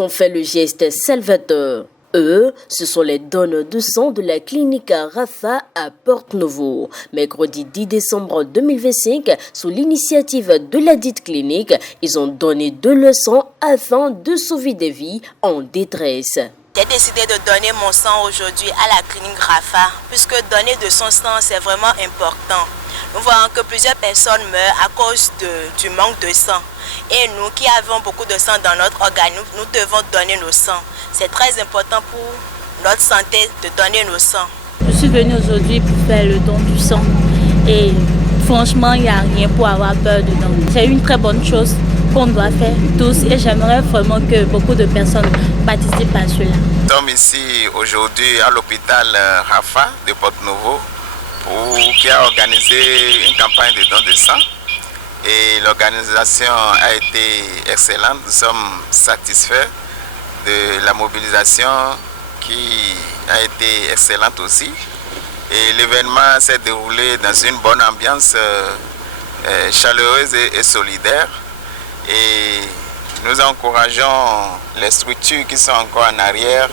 ils ont fait le geste salvateur. Eux, ce sont les donneurs de sang de la clinique Rafa à Porte-Novo. Mercredi 10 décembre 2025, sous l'initiative de la dite clinique, ils ont donné de leur sang afin de sauver des vies en détresse. J'ai décidé de donner mon sang aujourd'hui à la clinique Rafa, puisque donner de son sang, c'est vraiment important. Nous voyons que plusieurs personnes meurent à cause du manque de sang. Et nous qui avons beaucoup de sang dans notre organe, nous devons donner nos sangs. C'est très important pour notre santé de donner nos sangs. Je suis venue aujourd'hui pour faire le don du sang. Et franchement, il n'y a rien pour avoir peur dedans. C'est une très bonne chose qu'on doit faire tous. Et j'aimerais vraiment que beaucoup de personnes participent à cela. Nous sommes ici aujourd'hui à l'hôpital Rafa de Porte-Novo qui a organisé une campagne de don de sang. Et l'organisation a été excellente. Nous sommes satisfaits de la mobilisation qui a été excellente aussi. Et l'événement s'est déroulé dans une bonne ambiance chaleureuse et solidaire. Et nous encourageons les structures qui sont encore en arrière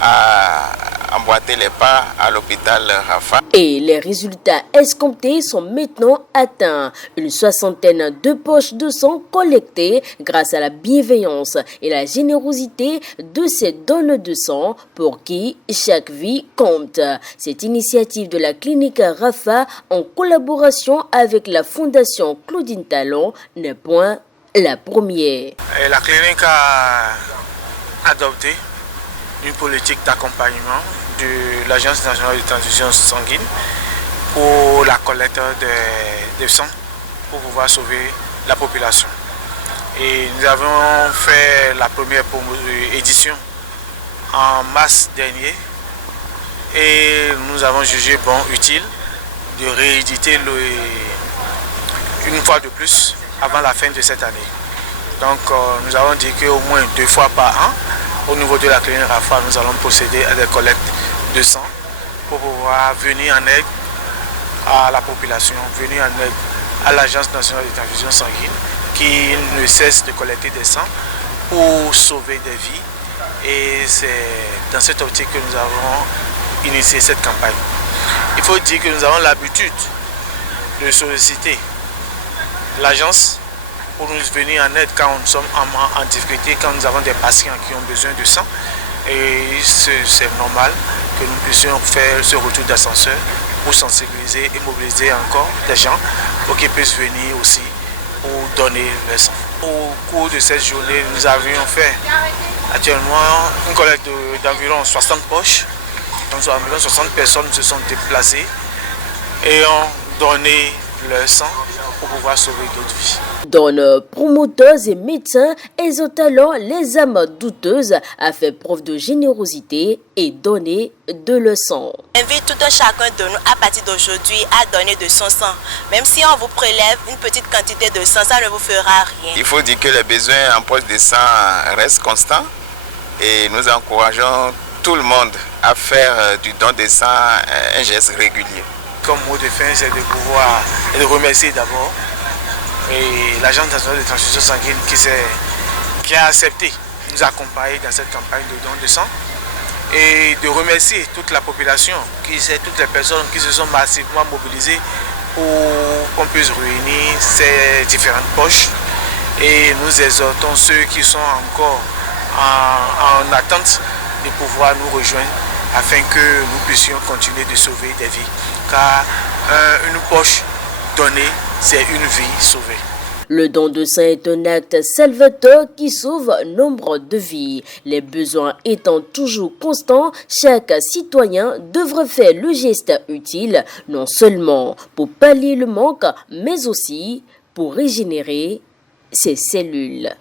à emboîter les pas à l'hôpital Rafa. Et les résultats escomptés sont maintenant atteints. Une soixantaine de poches de sang collectées grâce à la bienveillance et la générosité de ces donneurs de sang pour qui chaque vie compte. Cette initiative de la clinique Rafa en collaboration avec la fondation Claudine Talon n'est point la première. La clinique a adopté une politique d'accompagnement de l'Agence nationale de transfusion sanguine pour la collecte de sang pour pouvoir sauver la population. Et nous avons fait la première édition en mars dernier et nous avons jugé utile de rééditer une fois de plus avant la fin de cette année. Donc nous avons dit qu'au moins 2 fois par an, au niveau de la clinique Rafa, nous allons procéder à des collectes de sang pour pouvoir venir en aide à la population, venir en aide à l'Agence nationale de transfusion sanguine qui ne cesse de collecter des sangs pour sauver des vies. Et c'est dans cette optique que nous avons initié cette campagne. Il faut dire que nous avons l'habitude de solliciter l'agence pour nous venir en aide quand nous sommes en difficulté, quand nous avons des patients qui ont besoin de sang. Et c'est normal que nous puissions faire ce retour d'ascenseur pour sensibiliser et mobiliser encore des gens pour qu'ils puissent venir aussi pour donner le sang. Au cours de cette journée, nous avions fait actuellement une collecte d'environ 60 poches. Donc environ 60 personnes se sont déplacées et ont donné leur sang pour pouvoir sauver d'autres vies. Donneurs, promoteurs et médecins exhortent alors les âmes douteuses à faire preuve de générosité et donner de leur sang. J'invite tout un chacun de nous à partir d'aujourd'hui à donner de son sang. Même si on vous prélève une petite quantité de sang, ça ne vous fera rien. Il faut dire que les besoins en poche de sang restent constants et nous encourageons tout le monde à faire du don de sang un geste régulier. Comme mot de fin, c'est de pouvoir et de remercier d'abord l'Agence nationale de transfusion sanguine qui a accepté de nous accompagner dans cette campagne de don de sang et de remercier toute la population, toutes les personnes qui se sont massivement mobilisées pour qu'on puisse réunir ces différentes poches. Et nous exhortons ceux qui sont encore en attente de pouvoir nous rejoindre afin que nous puissions continuer de sauver des vies. Car une poche donnée, c'est une vie sauvée. Le don de sang est un acte salvateur qui sauve nombre de vies. Les besoins étant toujours constants, chaque citoyen devrait faire le geste utile, non seulement pour pallier le manque, mais aussi pour régénérer ses cellules.